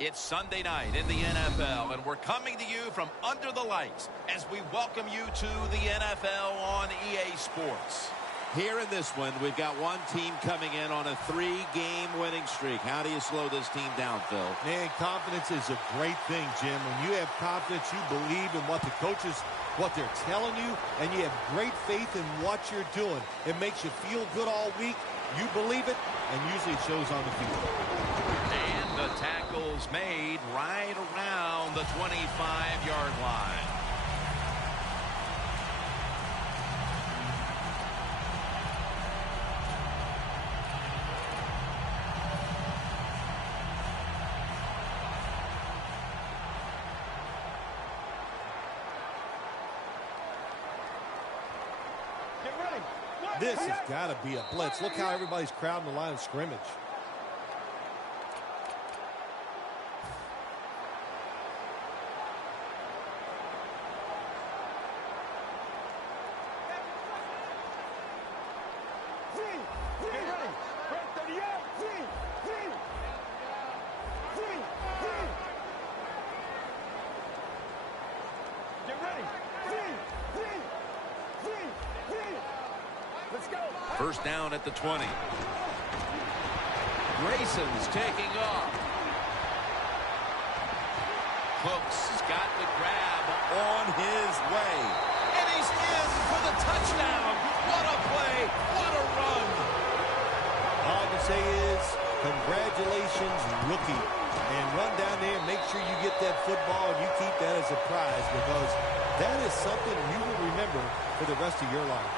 It's Sunday night in the NFL, and we're coming to you from under the lights as we welcome you to the NFL on EA Sports. Here in this one, we've got one team coming in on a 3-game winning streak. How do you slow this team down, Phil? Man, confidence is a great thing, Jim. When you have confidence, you believe in what the coaches, what they're telling you, and you have great faith in what you're doing. It makes you feel good all week. You believe it, and usually it shows on the field. And the tackle's made right around the 25-yard line. This has got to be a blitz. Look how everybody's crowding the line of scrimmage. First down at the 20. Grayson's taking off. Cooks has got the grab on his way. And he's in for the touchdown. What a play. What a run. All I can say is congratulations, rookie. And run down there and make sure you get that football and you keep that as a prize, because that is something you will remember for the rest of your life.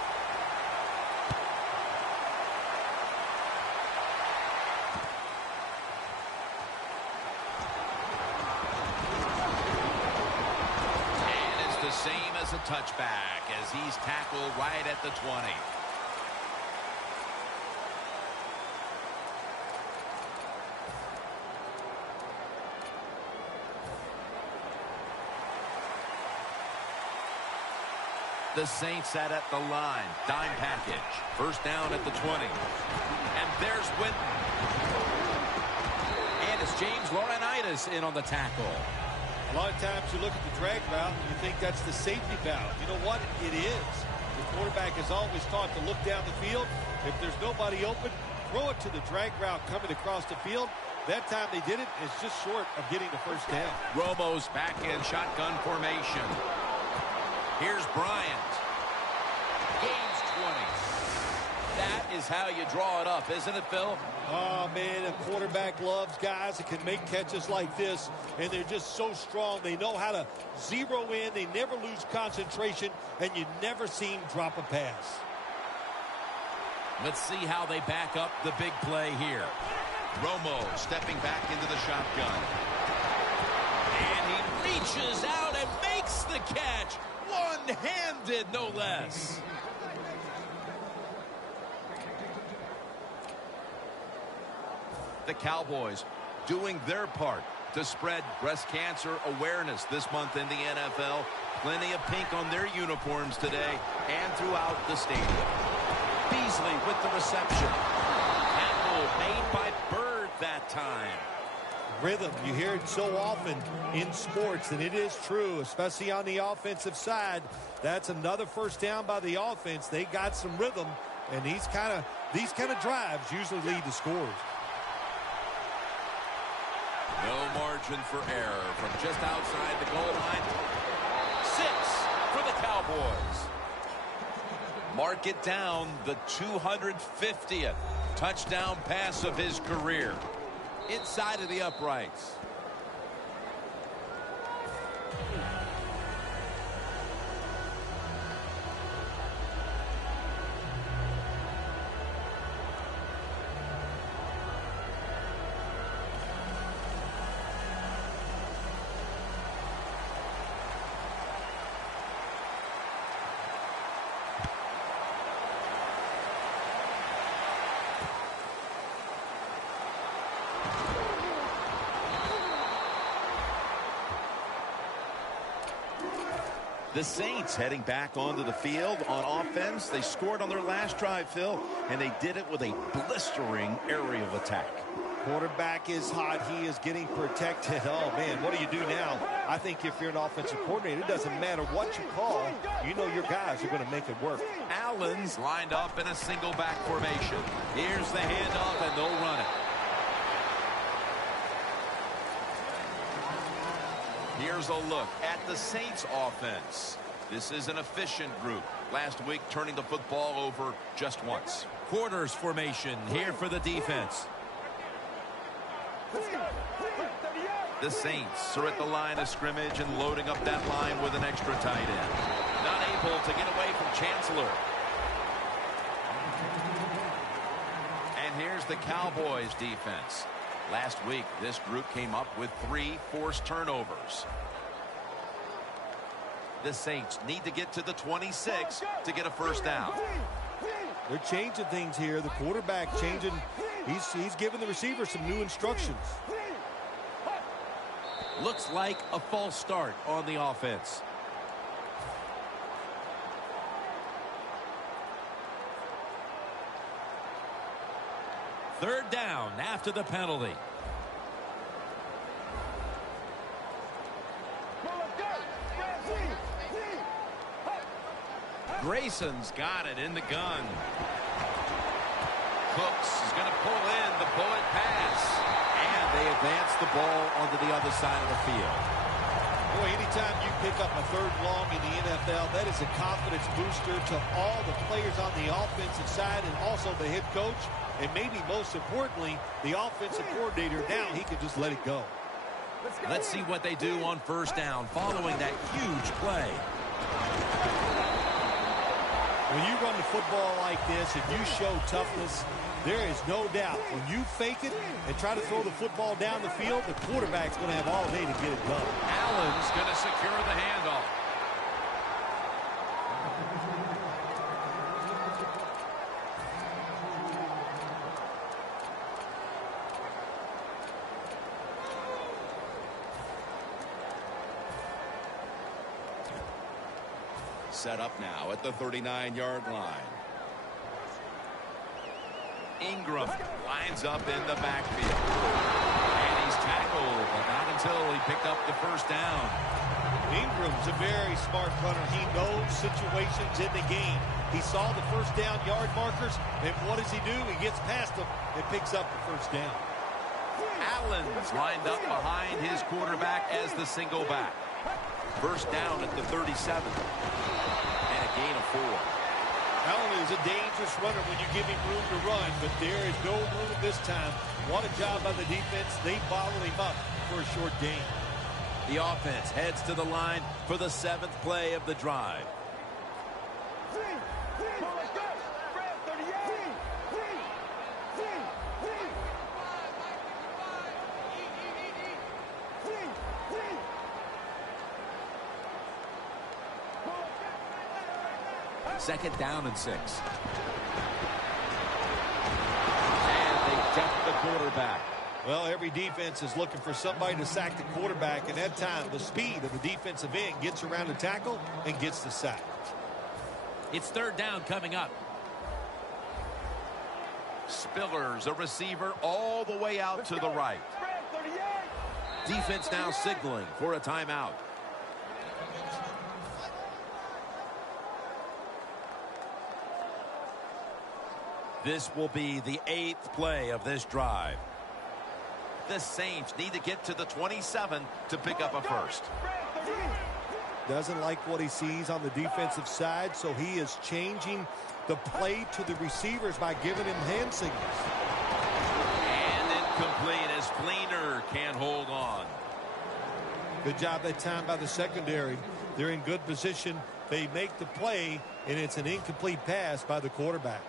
Same as a touchback as he's tackled right at the 20. The Saints set at the line. Dime package. First down at the 20. And there's Winton. And it's James Laurinaitis in on the tackle. A lot of times you look at the drag route and you think that's the safety valve. You know what? It is. The quarterback is always taught to look down the field. If there's nobody open, throw it to the drag route coming across the field. That time they did it. It's just short of getting the first down. Romo's back in shotgun formation. Here's Bryant. Gains 20. That is how you draw it up, isn't it, Phil? Oh, man, a quarterback loves guys that can make catches like this, and they're just so strong. They know how to zero in. They never lose concentration, and you never see him drop a pass. Let's see how they back up the big play here. Romo stepping back into the shotgun. And he reaches out and makes the catch. One-handed, no less. The Cowboys doing their part to spread breast cancer awareness this month in the NFL. Plenty of pink on their uniforms today and throughout the stadium. Beasley with the reception. Tackle made by Bird that time. Rhythm, you hear it so often in sports, and it is true, especially on the offensive side. That's another first down by the offense. They got some rhythm, and these kind of drives usually lead to scores. No margin for error from just outside the goal line. 6 for the Cowboys. Mark it down, the 250th touchdown pass of his career. Inside of the uprights. The Saints heading back onto the field on offense. They scored on their last drive, Phil, and they did it with a blistering aerial attack. Quarterback is hot. He is getting protected. Oh, man, what do you do now? I think if you're an offensive coordinator, it doesn't matter what you call. You know your guys are going to make it work. Allen's lined up in a single back formation. Here's the handoff, and they'll run it. Here's a look at the Saints offense. This is an efficient group. Last week, turning the football over just once. Quarters formation here for the defense. The Saints are at the line of scrimmage and loading up that line with an extra tight end. Not able to get away from Chancellor. And here's the Cowboys defense. Last week, this group came up with 3 forced turnovers. The Saints need to get to the 26 to get a first down. They're changing things here. The quarterback changing. He's giving the receiver some new instructions. Looks like a false start on the offense. Third down after the penalty. Grayson's got it in the gun. Cooks is going to pull in the bullet pass. And they advance the ball onto the other side of the field. Boy, anytime you pick up a 3rd long in the NFL, that is a confidence booster to all the players on the offensive side and also the head coach. And maybe most importantly, the offensive coordinator. Now he can just let it go. Let's see what they do on first down following that huge play. When you run the football like this and you show toughness, there is no doubt when you fake it and try to throw the football down the field, the quarterback's going to have all day to get it done. Allen's going to secure the handoff. Set up now at the 39-yard line. Ingram lines up in the backfield. And he's tackled, but not until he picked up the first down. Ingram's a very smart runner. He knows situations in the game. He saw the first down yard markers, and what does he do? He gets past them and picks up the first down. Allen's lined up behind his quarterback as the single back. First down at the 37. And a gain of 4. Allen is a dangerous runner when you give him room to run, but there is no room this time. What a job by the defense. They bottled him up for a short gain. The offense heads to the line for the 7th play of the drive. Second down and 6. And they deck the quarterback. Well, every defense is looking for somebody to sack the quarterback, and that time the speed of the defensive end gets around the tackle and gets the sack. It's third down coming up. Spiller's a receiver all the way out to the right. Defense now signaling for a timeout. This will be the 8th play of this drive. The Saints need to get to the 27 to pick up a first. Doesn't like what he sees on the defensive side, so he is changing the play to the receivers by giving him hand signals. And incomplete as Fleener can't hold on. Good job that time by the secondary. They're in good position. They make the play, and it's an incomplete pass by the quarterback.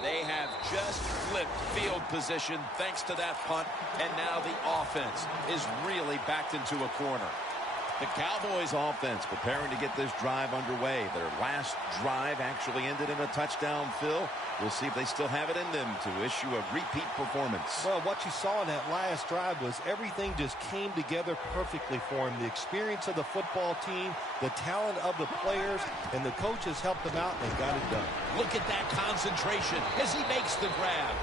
They have just flipped field position thanks to that punt, and now the offense is really backed into a corner. The Cowboys offense preparing to get this drive underway. Their last drive actually ended in a touchdown, Phil. We'll see if they still have it in them to issue a repeat performance. Well, what you saw in that last drive was everything just came together perfectly for him. The experience of the football team, the talent of the players, and the coaches helped them out, and they got it done. Look at that concentration as he makes the grab.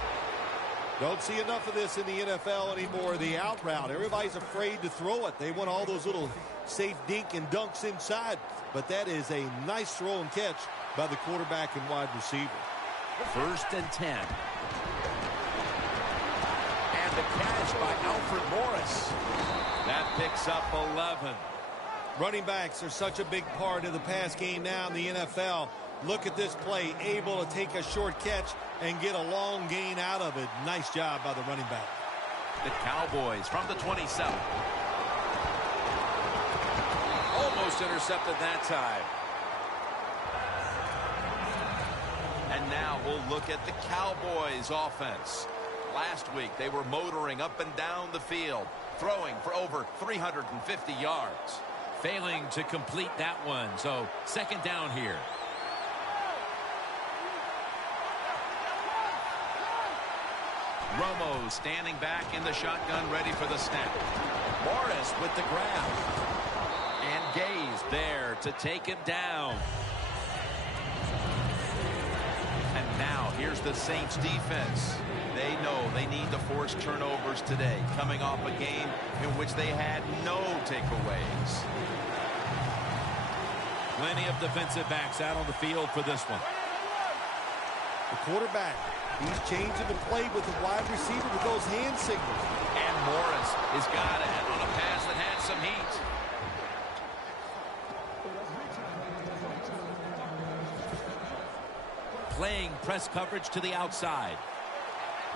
Don't see enough of this in the NFL anymore. The out route. Everybody's afraid to throw it. They want all those little safe dink and dunks inside. But that is a nice throw and catch by the quarterback and wide receiver. 1st and 10. And the catch by Alfred Morris. That picks up 11. Running backs are such a big part of the pass game now in the NFL. Look at this play, able to take a short catch and get a long gain out of it. Nice job by the running back. The Cowboys from the 27. Almost intercepted that time. And now we'll look at the Cowboys offense. Last week they were motoring up and down the field, throwing for over 350 yards. Failing to complete that one, so 2nd down here. Romo standing back in the shotgun, ready for the snap. Morris with the grab. And Gaze there to take him down. And now here's the Saints defense. They know they need to force turnovers today, coming off a game in which they had no takeaways. Plenty of defensive backs out on the field for this one. The quarterback, he's changing the play with the wide receiver with those hand signals. And Morris has got it on a pass that had some heat. Playing press coverage to the outside.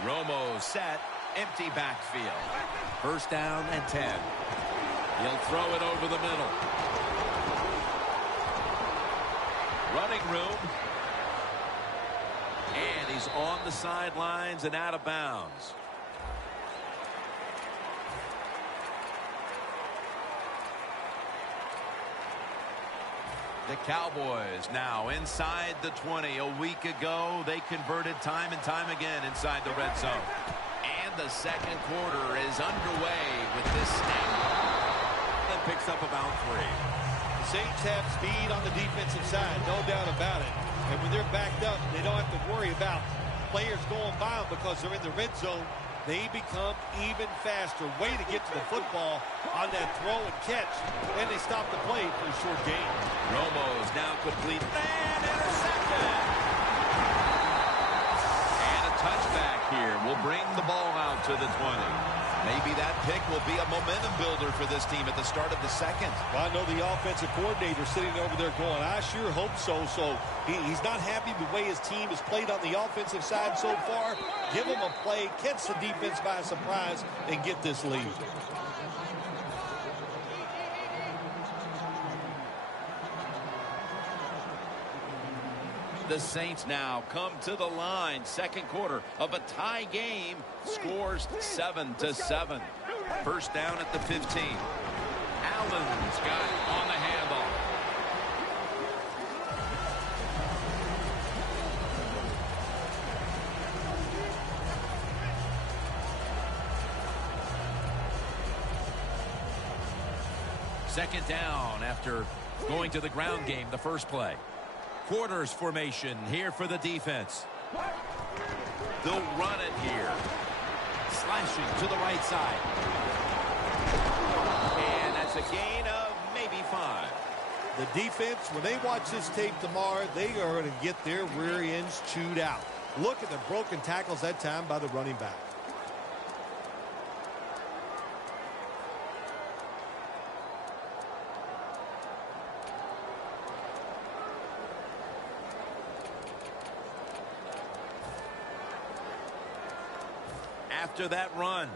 Romo set, empty backfield. 1st down and 10. He'll throw it over the middle. Running room. And he's on the sidelines and out of bounds. The Cowboys now inside the 20. A week ago, they converted time and time again inside the red zone. And the 2nd quarter is underway with this snap. And picks up about 3. The Saints have speed on the defensive side, no doubt about it. And when they're backed up, they don't have to worry about players going by them because they're in the red zone. They become even faster. Way to get to the football on that throw and catch. And they stop the play for a short gain. Romo's now complete and intercepted. And a touchback here will bring the ball out to the 20. Maybe that pick will be a momentum builder for this team at the start of the 2nd. Well, I know the offensive coordinator sitting over there going, I sure hope so. So he's not happy with the way his team has played on the offensive side so far. Give him a play, catch the defense by surprise, and get this lead. The Saints now come to the line. 2nd quarter of a tie game. Scores 7-7. 1st down at the 15. Allen's got it on the handoff. Second down after going to the ground game the first play. Quarters formation here for the defense. They'll run it here. Slashing to the right side. And that's a gain of maybe 5. The defense, when they watch this tape tomorrow, they are going to get their rear ends chewed out. Look at the broken tackles that time by the running back. After that run,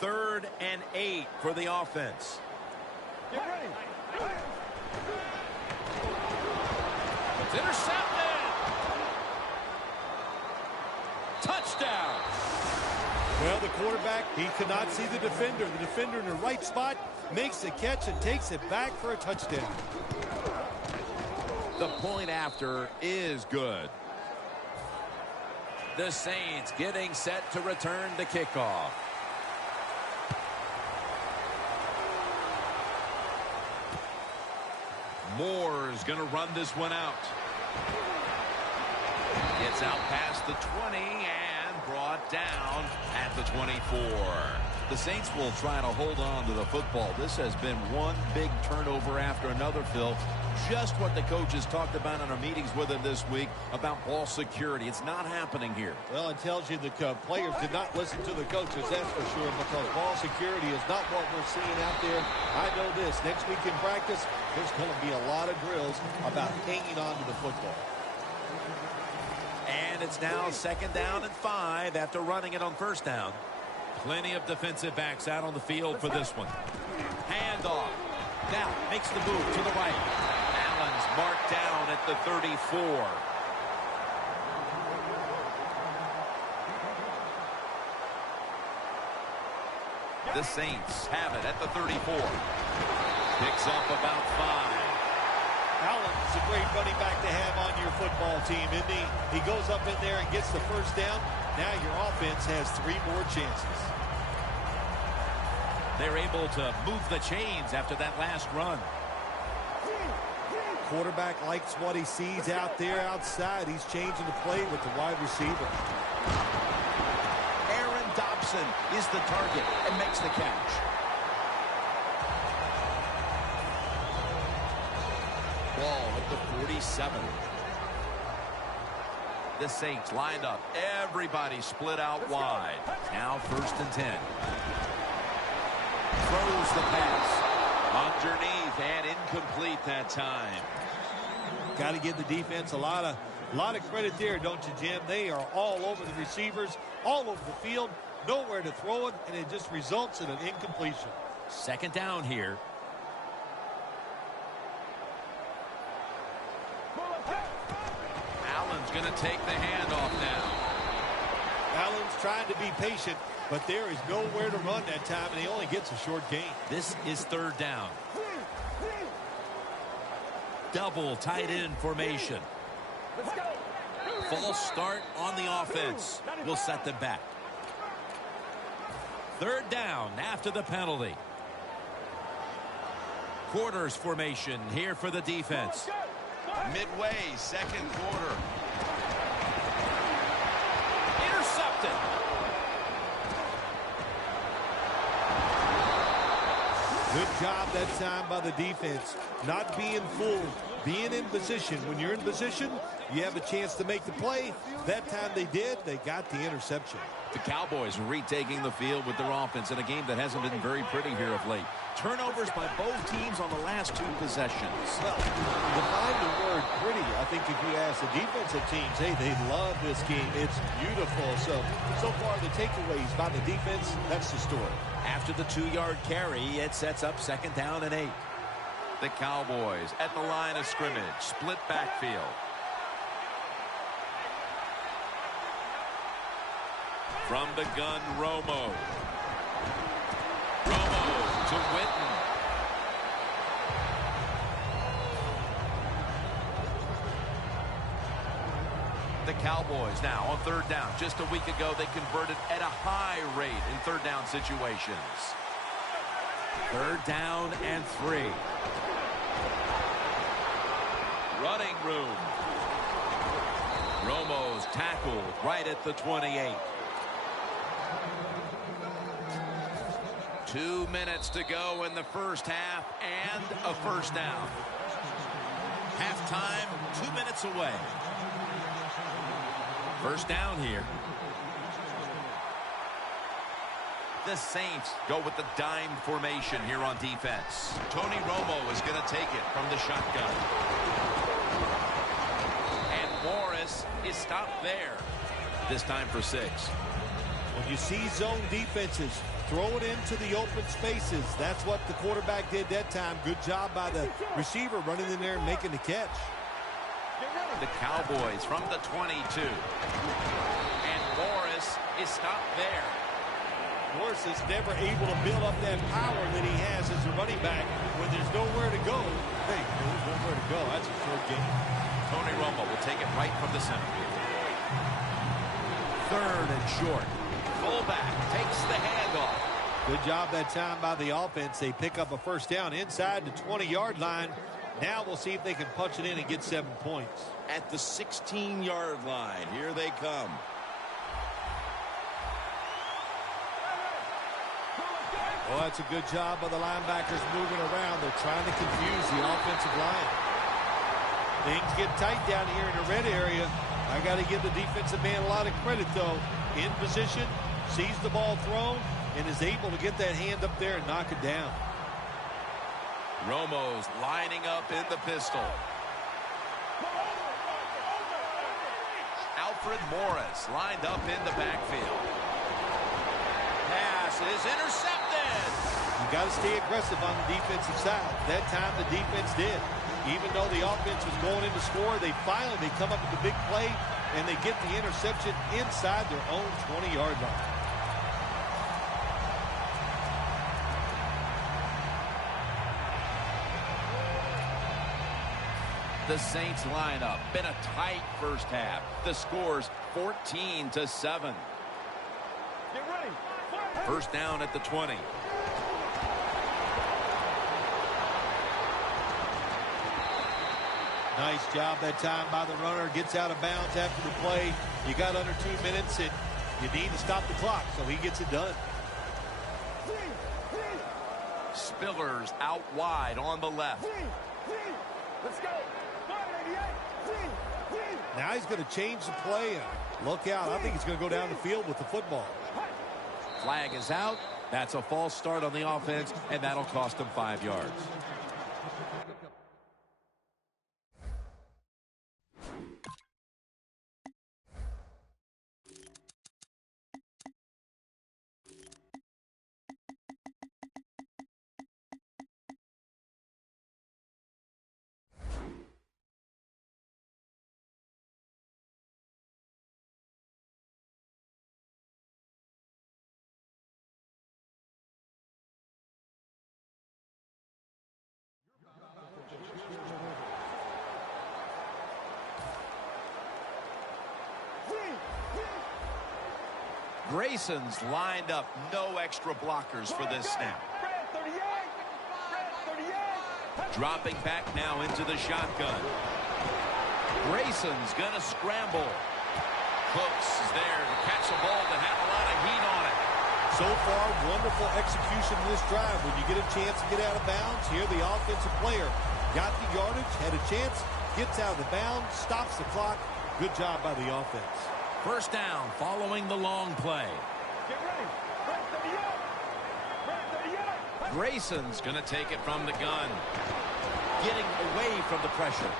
3rd and 8 for the offense. Get ready. It's intercepted. Touchdown. Well, the quarterback, he could not see the defender. The defender in the right spot makes the catch and takes it back for a touchdown. The point after is good. The Saints getting set to return the kickoff. Moore's going to run this one out. Gets out past the 20 and brought down at the 24. The Saints will try to hold on to the football. This has been one big turnover after another, Phil. Just what the coaches talked about in our meetings with him this week about ball security. It's not happening here. Well, it tells you the players did not listen to the coaches, that's for sure, because ball security is not what we're seeing out there. I know this. Next week in practice, there's going to be a lot of drills about hanging on to the football. And it's now 2nd down and 5 after running it on 1st down. Plenty of defensive backs out on the field for this one. Handoff. Now makes the move to the right. Allen's marked down at the 34. The Saints have it at the 34. Picks up about 5. Allen's a great running back to have on your football team, isn't he? He goes up in there and gets the 1st down. Now your offense has 3 more chances. They're able to move the chains after that last run. Quarterback likes what he sees out there outside. He's changing the play with the wide receiver. Aaron Dobson is the target and makes the catch. Ball at the 47. The Saints lined up. Everybody split out wide. Now 1st and 10. Throws the pass. Underneath and incomplete that time. Got to give the defense a lot of credit there, don't you, Jim? They are all over the receivers, all over the field, nowhere to throw it, and it just results in an incompletion. 2nd down here. Allen's going to take the handoff now. Allen's trying to be patient, but there is nowhere to run that time, and he only gets a short gain. This is 3rd down. Double tight end formation. False start on the offense. Will set them back. 3rd down after the penalty. Quarters formation here for the defense. Midway, 2nd quarter. Intercepted. Good job that time by the defense. Not being fooled, being in position. When you're in position, you have a chance to make the play. That time they did. They got the interception. The Cowboys retaking the field with their offense in a game that hasn't been very pretty here of late. Turnovers by both teams on the last 2 possessions. Well, define the word pretty. I think if you ask the defensive teams, hey, they love this game. It's beautiful. So far the takeaways by the defense, that's the story. After the 2-yard carry, it sets up 2nd down and 8. The Cowboys at the line of scrimmage. Split backfield. From the gun, Romo. Romo to Witten. The Cowboys now on 3rd down. Just a week ago, they converted at a high rate in 3rd down situations. 3rd down and 3. Running room. Romo's tackled right at the 28. 2 minutes to go in the 1st half and a 1st down. Halftime, 2 minutes away. 1st down here. The Saints go with the dime formation here on defense. Tony Romo is going to take it from the shotgun. And Morris is stopped there. This time for 6. When you see zone defenses, throw it into the open spaces. That's what the quarterback did that time. Good job by the receiver running in there and making the catch. The Cowboys from the 22. And Morris is stopped there. Morris is never able to build up that power that he has as a running back when there's nowhere to go. Hey, there's nowhere to go. That's a short game. Tony Romo will take it right from the center. 3rd and short. Fullback takes the handoff. Good job that time by the offense. They pick up a first down inside the 20-yard line. Now we'll see if they can punch it in and get 7 points. At the 16-yard line, here they come. Well, that's a good job by the linebackers moving around. They're trying to confuse the offensive line. Things get tight down here in the red area. I got to give the defensive man a lot of credit, though. In position, sees the ball thrown, and is able to get that hand up there and knock it down. Romo's lining up in the pistol. Alfred Morris lined up in the backfield. Pass is intercepted. You got to stay aggressive on the defensive side. That time the defense did. Even though the offense was going in to score, they come up with the big play, and they get the interception inside their own 20-yard line. The Saints lineup been a tight first half. The score's 14-7. Get ready. First down at the 20. Nice job that time by the runner. Gets out of bounds after the play. You got under 2 minutes, and you need to stop the clock, so he gets it done. Spillers out wide on the left. Let's go. Now he's going to change the play. Look out. I think he's going to go down the field with the football. Flag is out. That's a false start on the offense, and that'll cost them 5 yards. Grayson's lined up, no extra blockers for this snap. Dropping back now into the shotgun. Grayson's gonna scramble. Cooks is there to catch the ball that had a lot of heat on it. So far, wonderful execution in this drive. When you get a chance to get out of bounds, here the offensive player got the yardage, had a chance, gets out of the bounds, stops the clock. Good job by the offense. First down following the long play. Get ready. Grayson's going to take it from the gun. Getting away from the pressure.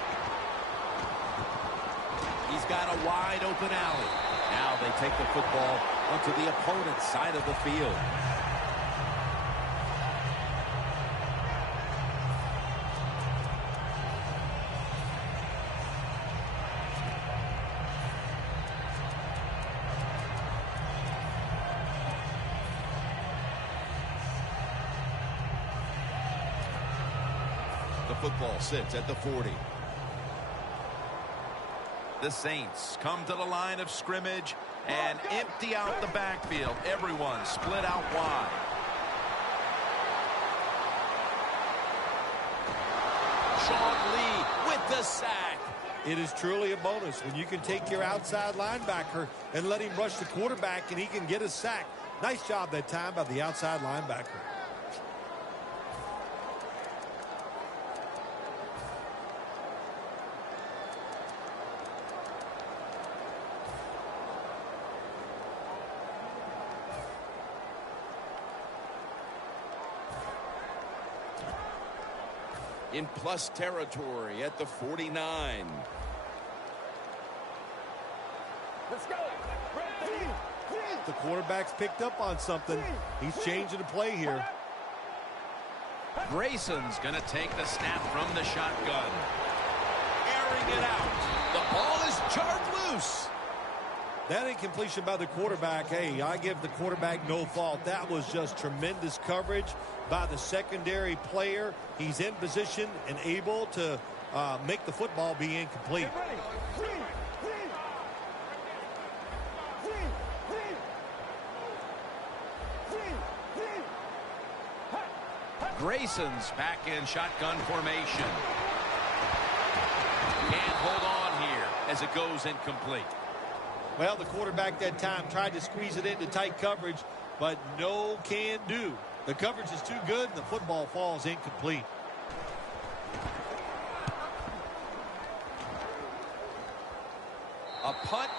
He's got a wide open alley. Now they take the football onto the opponent's side of the field. The football sits at the 40. The Saints come to the line of scrimmage and empty out the backfield. Everyone split out wide. Sean Lee with the sack. It is truly a bonus when you can take your outside linebacker and let him rush the quarterback and he can get a sack. Nice job that time by the outside linebacker. In plus territory at the 49. Let's go. The quarterback's picked up on something. He's changing the play here. Grayson's going to take the snap from the shotgun. Airing it out. The ball is jarred loose. That incompletion by the quarterback, hey, I give the quarterback no fault. That was just tremendous coverage by the secondary player. He's in position and able to make the football be incomplete. Grayson's back in shotgun formation. Can't hold on here as it goes incomplete. Well, the quarterback that time tried to squeeze it into tight coverage, but no can do. The coverage is too good, and the football falls incomplete. A punt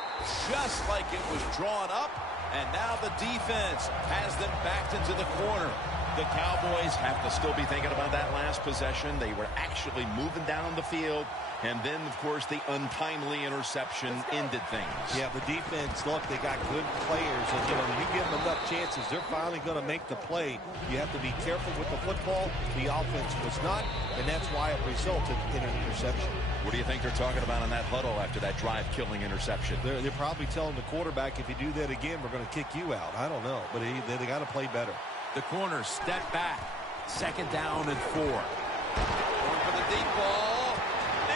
just like it was drawn up, and now the defense has them backed into the corner. The Cowboys have to still be thinking about that last possession. They were actually moving down the field. And then, of course, the untimely interception ended things. Yeah, the defense, look, they got good players. And, you know, when you give them enough chances, they're finally going to make the play. You have to be careful with the football. The offense was not, and that's why it resulted in an interception. What do you think they're talking about in that huddle after that drive-killing interception? They're probably telling the quarterback, if you do that again, we're going to kick you out. I don't know, but they got to play better. The corner step back. 2nd down and 4. Going for the deep ball.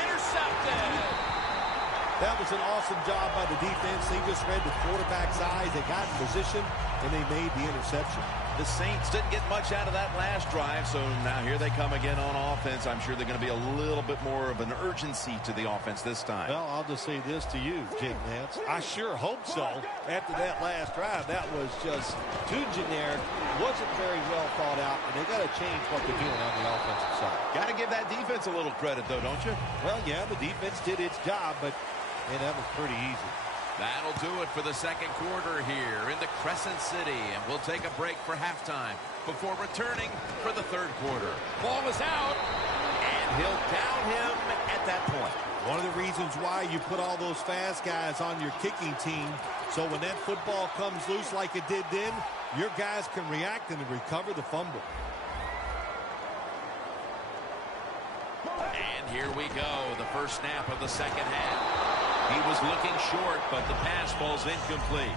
Intercepted. That was an awesome job by the defense. They just read the quarterback's eyes. They got in position, and they made the interception. The Saints didn't get much out of that last drive, so now here they come again on offense. I'm sure they're going to be a little bit more of an urgency to the offense this time. Well, I'll just say this to you, Jim Nance. I sure hope so. After that last drive, that was just too generic, wasn't very well thought out, and they got to change what they're doing on the offensive side. Got to give that defense a little credit, though, don't you? Well, yeah, the defense did its job, but that was pretty easy. That'll do it for the second quarter here in the Crescent City, and we'll take a break for halftime before returning for the third quarter. Ball is out, and he'll down him at that point. One of the reasons why you put all those fast guys on your kicking team, so when that football comes loose like it did then, your guys can react and recover the fumble. And here we go, the first snap of the second half. He was looking short, but the pass ball's incomplete.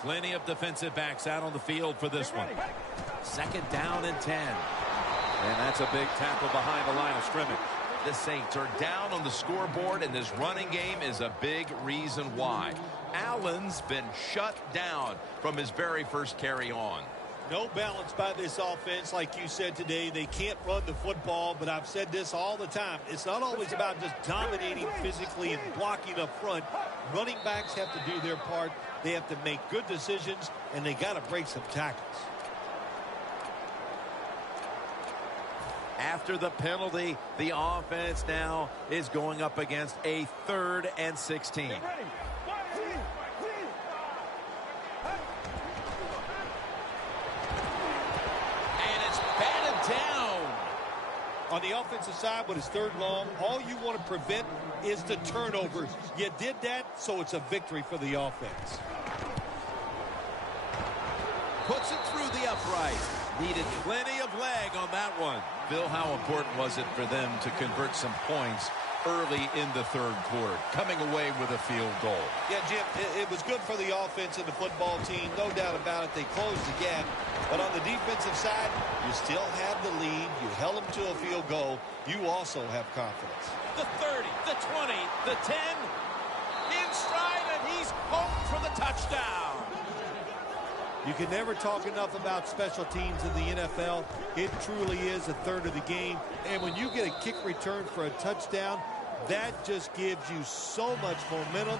Plenty of defensive backs out on the field for this one. 2nd down and 10. And that's a big tackle behind the line of scrimmage. The Saints are down on the scoreboard, and this running game is a big reason why. Allen's been shut down from his very first carry on. No balance by this offense, like you said today. They can't run the football, but I've said this all the time. It's not always about just dominating physically and blocking up front. Running backs have to do their part. They have to make good decisions, and they got to break some tackles. After the penalty, the offense now is going up against a 3rd and 16. Get ready. And it's batted down. On the offensive side, with his 3rd long, all you want to prevent is the turnovers. You did that, so it's a victory for the offense. Puts it through the upright. Needed plenty of leg on that one. Bill, how important was it for them to convert some points early in the third quarter, coming away with a field goal? Yeah, Jim, it was good for the offense and the football team. No doubt about it. They closed the gap. But on the defensive side, you still have the lead. You held them to a field goal. You also have confidence. The 30, the 20, the 10. In stride, and he's home for the touchdown. You can never talk enough about special teams in the NFL. It truly is a third of the game. And when you get a kick return for a touchdown, that just gives you so much momentum.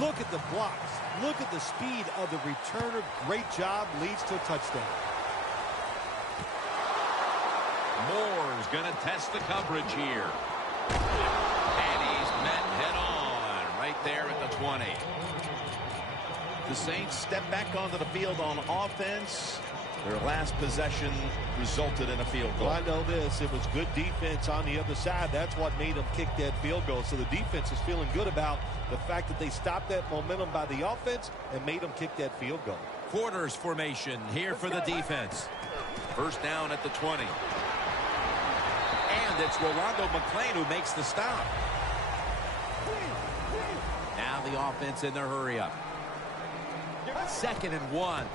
Look at the blocks. Look at the speed of the returner. Great job. Leads to a touchdown. Moore's going to test the coverage here. And he's met head on right there at the 20. The Saints step back onto the field on offense. Their last possession resulted in a field goal. Well, I know this. It was good defense on the other side. That's what made them kick that field goal. So the defense is feeling good about the fact that they stopped that momentum by the offense and made them kick that field goal. Quarters formation here for the defense. First down at the 20. And it's Rolando McClain who makes the stop. Now the offense in their hurry up. 2nd and 1.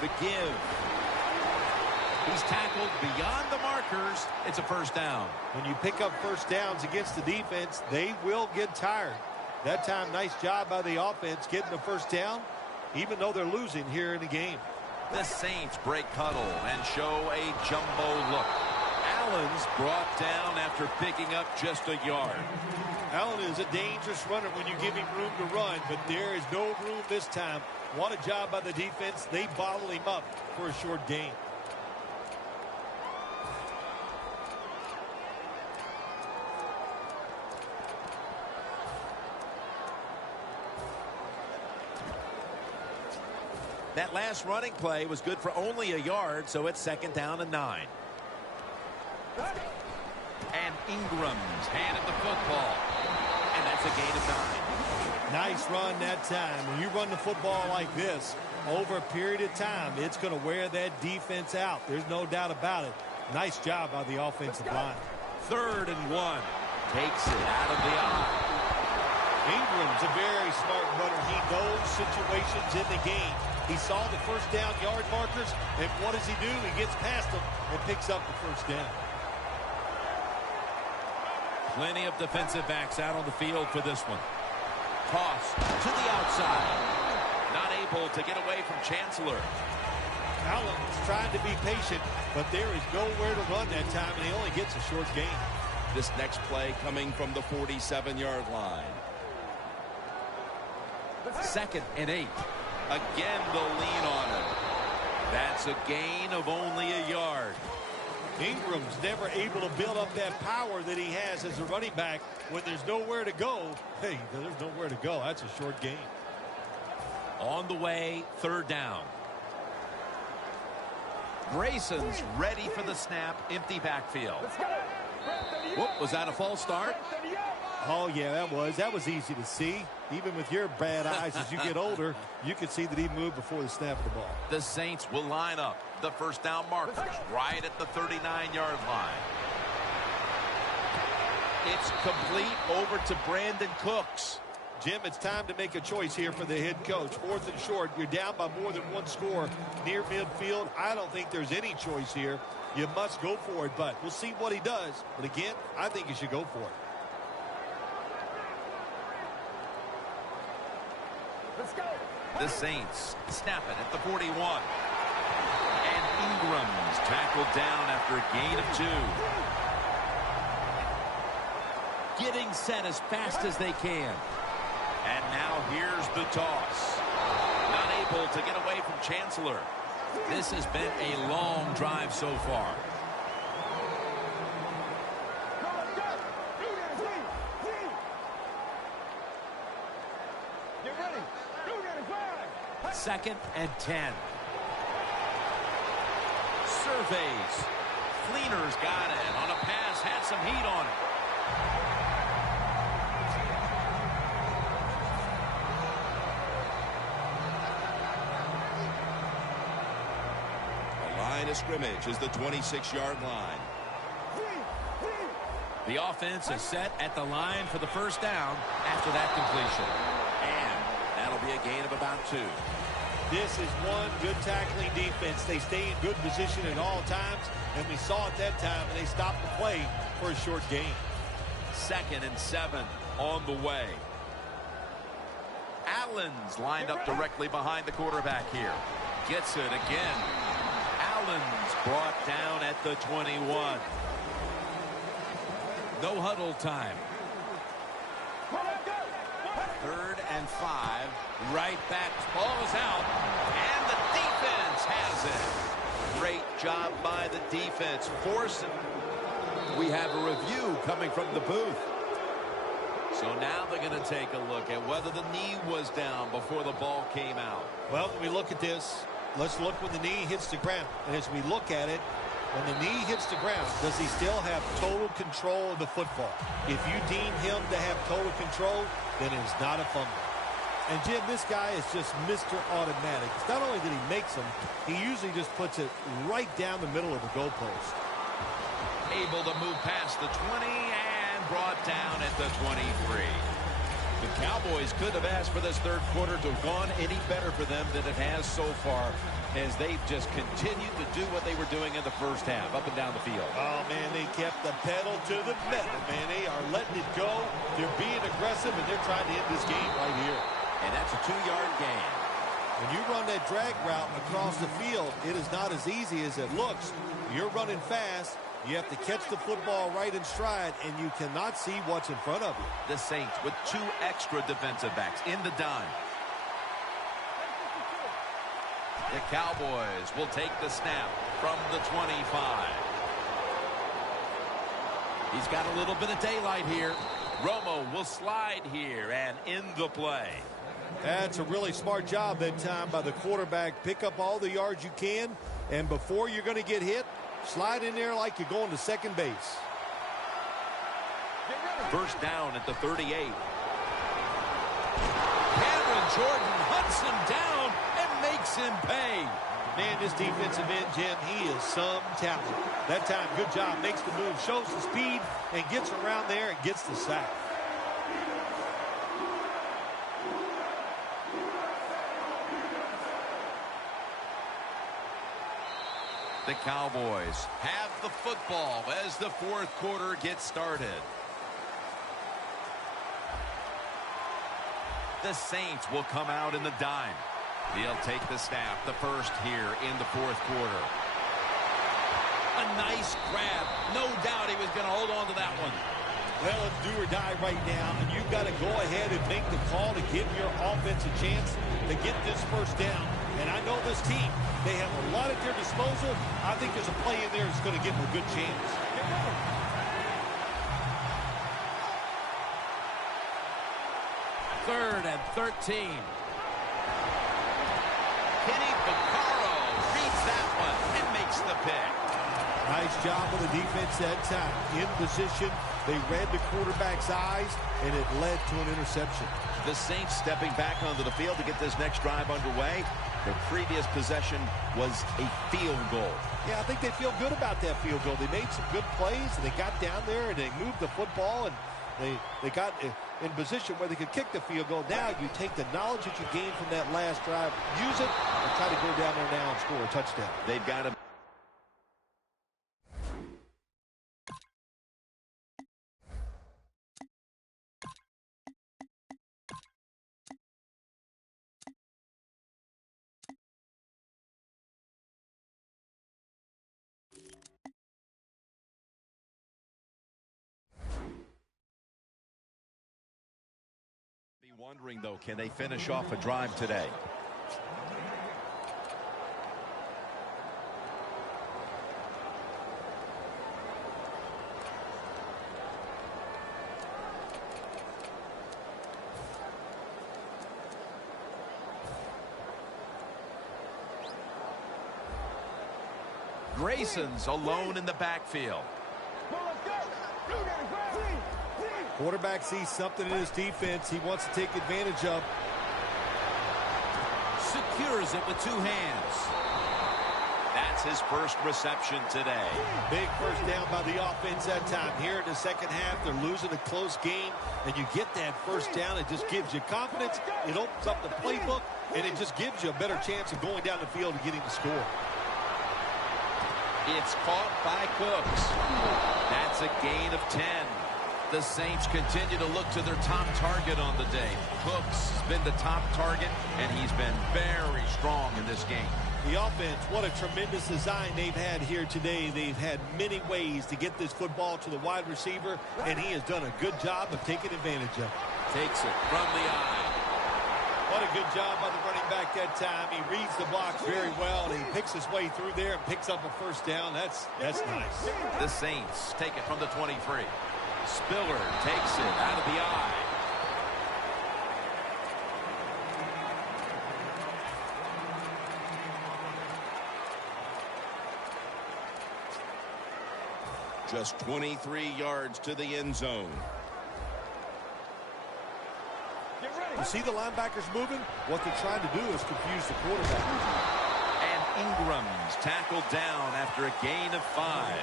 The give. He's tackled beyond the markers. It's a first down. When you pick up first downs against the defense, they will get tired. That time, nice job by the offense getting the first down, even though they're losing here in the game. The Saints break huddle and show a jumbo look. Allen's brought down after picking up just a yard. Allen is a dangerous runner when you give him room to run, but there is no room this time. What a job by the defense. They bottle him up for a short gain. That last running play was good for only a yard, so it's 2nd down and 9. And Ingram's handed the football. And that's a gain of 9. Nice run that time. When you run the football like this, over a period of time, it's going to wear that defense out. There's no doubt about it. Nice job by the offensive line. 3rd and 1. Takes it out of the eye. Ingram's a very smart runner. He knows situations in the game. He saw the first down yard markers, and what does he do? He gets past them and picks up the first down. Plenty of defensive backs out on the field for this one. Toss to the outside. Not able to get away from Chancellor. Allen's trying to be patient, but there is nowhere to run that time, and he only gets a short gain. This next play coming from the 47-yard line. 2nd and 8. Again, the lean on him. That's a gain of only a yard. Ingram's never able to build up that power that he has as a running back. When there's nowhere to go, hey, there's nowhere to go. That's a short gain. On the way, 3rd down. Grayson's ready for the snap. Empty backfield. Whoop, was that a false start? Oh, yeah, that was easy to see. Even with your bad eyes, as you get older, you can see that he moved before the snap of the ball. The Saints will line up the first down markers right at the 39-yard line. It's complete over to Brandon Cooks. Jim, it's time to make a choice here for the head coach. 4th and short. You're down by more than one score near midfield. I don't think there's any choice here. You must go for it, but we'll see what he does. But again, I think you should go for it. Let's go. The Saints snap it at the 41. And Ingram's tackled down after a gain of 2. Getting set as fast as they can. And now here's the toss. Not able to get away from Chancellor. This has been a long drive so far. Get ready. 2nd and 10. Surveys. Cleaner's got it on a pass. Had some heat on it. The line of scrimmage is the 26-yard line. The offense is set at the line for the first down after that completion. And that'll be a gain of about 2. This is one good tackling defense. They stay in good position at all times, and we saw it that time, and they stopped the play for a short gain. 2nd and 7 on the way. Allen's lined up directly behind the quarterback here. Gets it again. Allen's brought down at the 21. No huddle time. 3rd and 5. Right back. Ball is out. And the defense has it. Great job by the defense. Forcing. We have a review coming from the booth. So now they're going to take a look at whether the knee was down before the ball came out. Well, when we look at this, let's look when the knee hits the ground. And as we look at it, when the knee hits the ground, does he still have total control of the football? If you deem him to have total control, then it is not a fumble. And, Jim, this guy is just Mr. Automatic. It's not only that he makes them, he usually just puts it right down the middle of the goalpost. Able to move past the 20 and brought down at the 23. The Cowboys could have asked for this third quarter to have gone any better for them than it has so far, as they've just continued to do what they were doing in the first half, up and down the field. Oh, man, they kept the pedal to the metal, man. They are letting it go. They're being aggressive, and they're trying to end this game right here. And that's a 2-yard gain. When you run that drag route across the field, it is not as easy as it looks. You're running fast. You have to catch the football right in stride, and you cannot see what's in front of you. The Saints with 2 extra defensive backs in the dime. The Cowboys will take the snap from the 25. He's got a little bit of daylight here. Romo will slide here and in the play. That's a really smart job that time by the quarterback. Pick up all the yards you can, and before you're going to get hit, slide in there like you're going to second base. First down at the 38. Cameron Jordan hunts him down and makes him pay. Man, this defensive end, Jim, he is some talent. That time, good job, makes the move, shows the speed, and gets around there and gets the sack. The Cowboys have the football as the fourth quarter gets started. The Saints will come out in the dime. He'll take the snap, the first here in the fourth quarter. A nice grab. No doubt he was going to hold on to that one. Well, it's do or die right now, and you've got to go ahead and make the call to give your offense a chance to get this first down. And I know this team, they have a lot at their disposal. I think there's a play in there that's going to give them a good chance. Third and 13. Kenny Vaccaro reads that one and makes the pick. Nice job of the defense that time. In position, they read the quarterback's eyes, and it led to an interception. The Saints stepping back onto the field to get this next drive underway. Their previous possession was a field goal. Yeah, I think they feel good about that field goal. They made some good plays, and they got down there, and they moved the football, and they got in position where they could kick the field goal. Now you take the knowledge that you gained from that last drive, use it, and try to go down there now and score a touchdown. They've got to. Wondering, though, can they finish off a drive today? Grayson's alone in the backfield. Quarterback sees something in his defense he wants to take advantage of. Secures it with 2 hands. That's his first reception today. Big first down by the offense that time. Here in the second half, they're losing a close game, and you get that first down. It just gives you confidence. It opens up the playbook, and it just gives you a better chance of going down the field and getting the score. It's caught by Cooks. That's a gain of 10. The Saints continue to look to their top target on the day. Cooks has been the top target, and he's been very strong in this game. The offense, what a tremendous design they've had here today. They've had many ways to get this football to the wide receiver, and he has done a good job of taking advantage of it. Takes it from the eye. What a good job by the running back that time. He reads the box very well, and he picks his way through there and picks up a first down. That's nice. The Saints take it from the 23. Spiller takes it out of the eye. Just 23 yards to the end zone. Get ready. You see the linebackers moving? What they're trying to do is confuse the quarterback. And Ingram's tackled down after a gain of 5.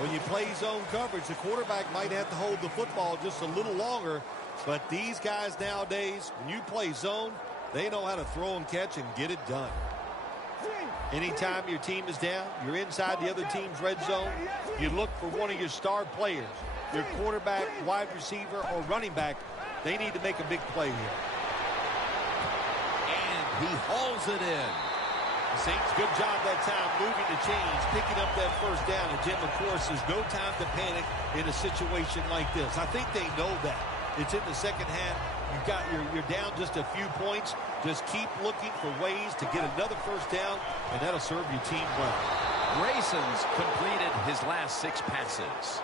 When you play zone coverage, the quarterback might have to hold the football just a little longer. But these guys nowadays, when you play zone, they know how to throw and catch and get it done. Anytime your team is down, you're inside the other team's red zone, you look for one of your star players, your quarterback, wide receiver, or running back. They need to make a big play here. And he hauls it in. Saints, good job that time moving the chains, picking up that first down. And Jim, of course, there's no time to panic in a situation like this. I think they know that. It's in the second half. You're down just a few points. Just keep looking for ways to get another first down, and that'll serve your team well. Grayson's completed his last 6 passes.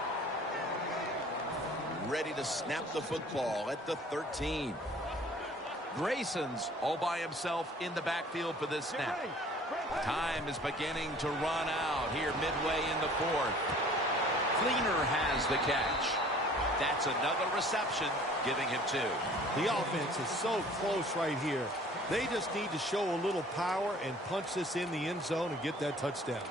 Ready to snap the football at the 13. Grayson's all by himself in the backfield for this snap. Time is beginning to run out here midway in the 4th. Cleaner has the catch. That's another reception, giving him 2. The offense is so close right here. They just need to show a little power and punch this in the end zone and get that touchdown.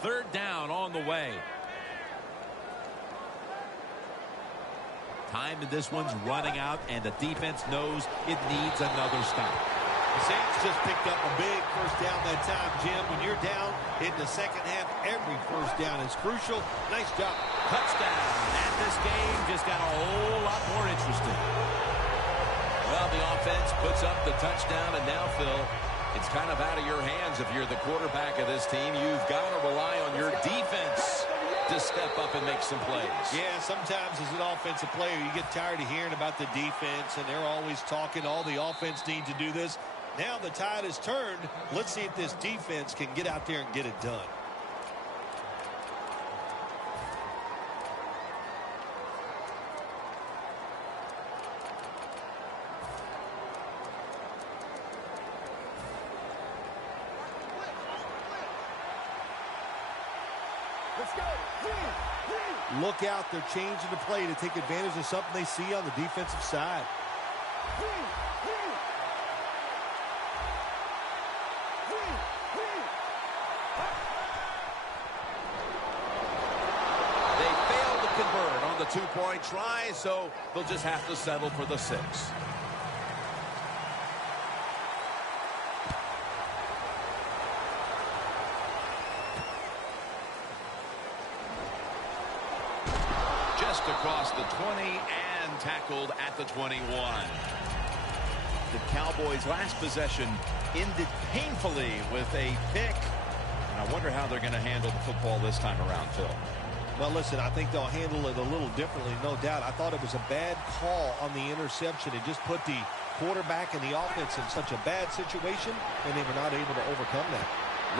Third down on the way. Time in this one's running out, and the defense knows it needs another stop. The Saints just picked up a big first down that time, Jim. When you're down in the second half, every first down is crucial. Nice job. Touchdown. And this game just got a whole lot more interesting. Well, the offense puts up the touchdown, and now, Phil, it's kind of out of your hands if you're the quarterback of this team. You've got to rely on your defense to step up and make some plays. Yeah, sometimes as an offensive player, you get tired of hearing about the defense, and they're always talking, all the offense needs to do this. Now the tide has turned. Let's see if this defense can get out there and get it done. Let's go. Look out, they're changing the play to take advantage of something they see on the defensive side. They failed to convert on the 2-point try, so they'll just have to settle for the 6. Just across the 20 and tackled at the 21. The Cowboys' last possession ended painfully with a pick. And I wonder how they're going to handle the football this time around, Phil. Well, listen, I think they'll handle it a little differently, no doubt. I thought it was a bad call on the interception. It just put the quarterback and the offense in such a bad situation, and they were not able to overcome that.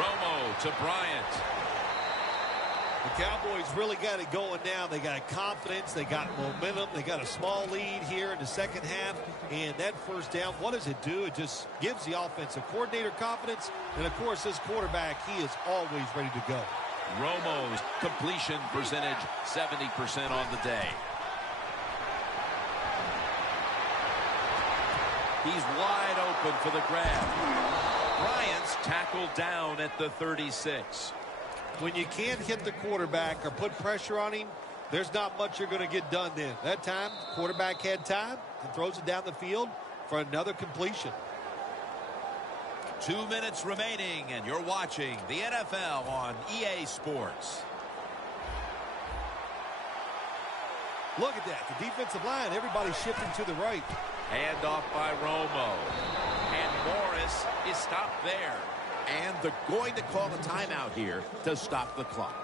Romo to Bryant. The Cowboys really got it going now. They got confidence. They got momentum. They got a small lead here in the second half. And that first down, what does it do? It just gives the offensive coordinator confidence. And, of course, this quarterback, he is always ready to go. Romo's completion percentage, 70% on the day. He's wide open for the grab. Bryant's tackled down at the 36. When you can't hit the quarterback or put pressure on him, there's not much you're going to get done then. That time, quarterback had time and throws it down the field for another completion. 2 minutes remaining, and you're watching the NFL on EA Sports. Look at that. The defensive line, everybody's shifting to the right. Handoff by Romo. And Morris is stopped there. And they're going to call a timeout here to stop the clock.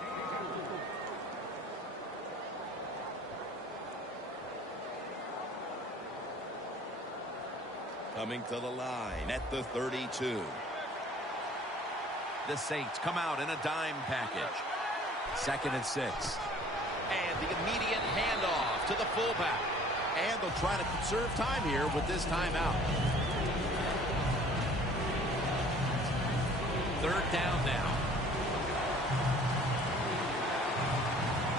Coming to the line at the 32. The Saints come out in a dime package. 2nd and 6. And the immediate handoff to the fullback. And they'll try to conserve time here with this timeout. Third down now.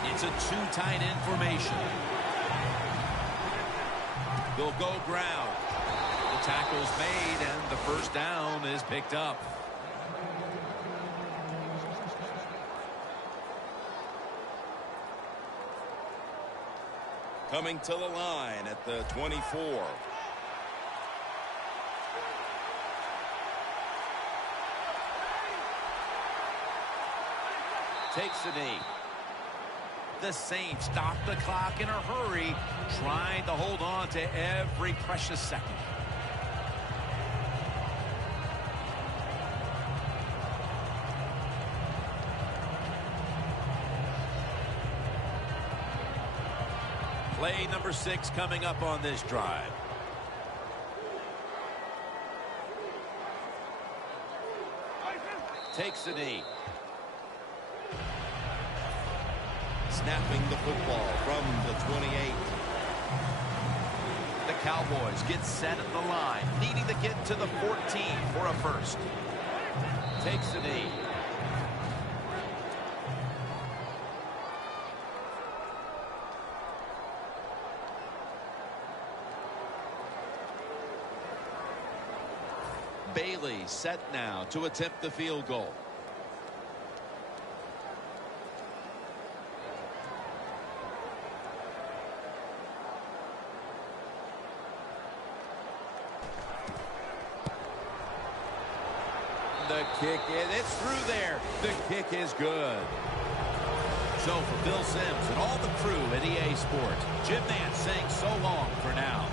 It's a two tight end formation. They'll go ground. The tackle's made, and the first down is picked up. Coming to the line at the 24. Takes the knee. The Saints stop the clock in a hurry, trying to hold on to every precious second. Play number 6 coming up on this drive. Takes the knee. Snapping the football from the 28. The Cowboys get set at the line, needing to get to the 14 for a first. Takes the knee. Bailey set now to attempt the field goal. The kick is, it's through there. The kick is good. So for Bill Sims and all the crew at EA Sports, Jim Nance saying so long for now.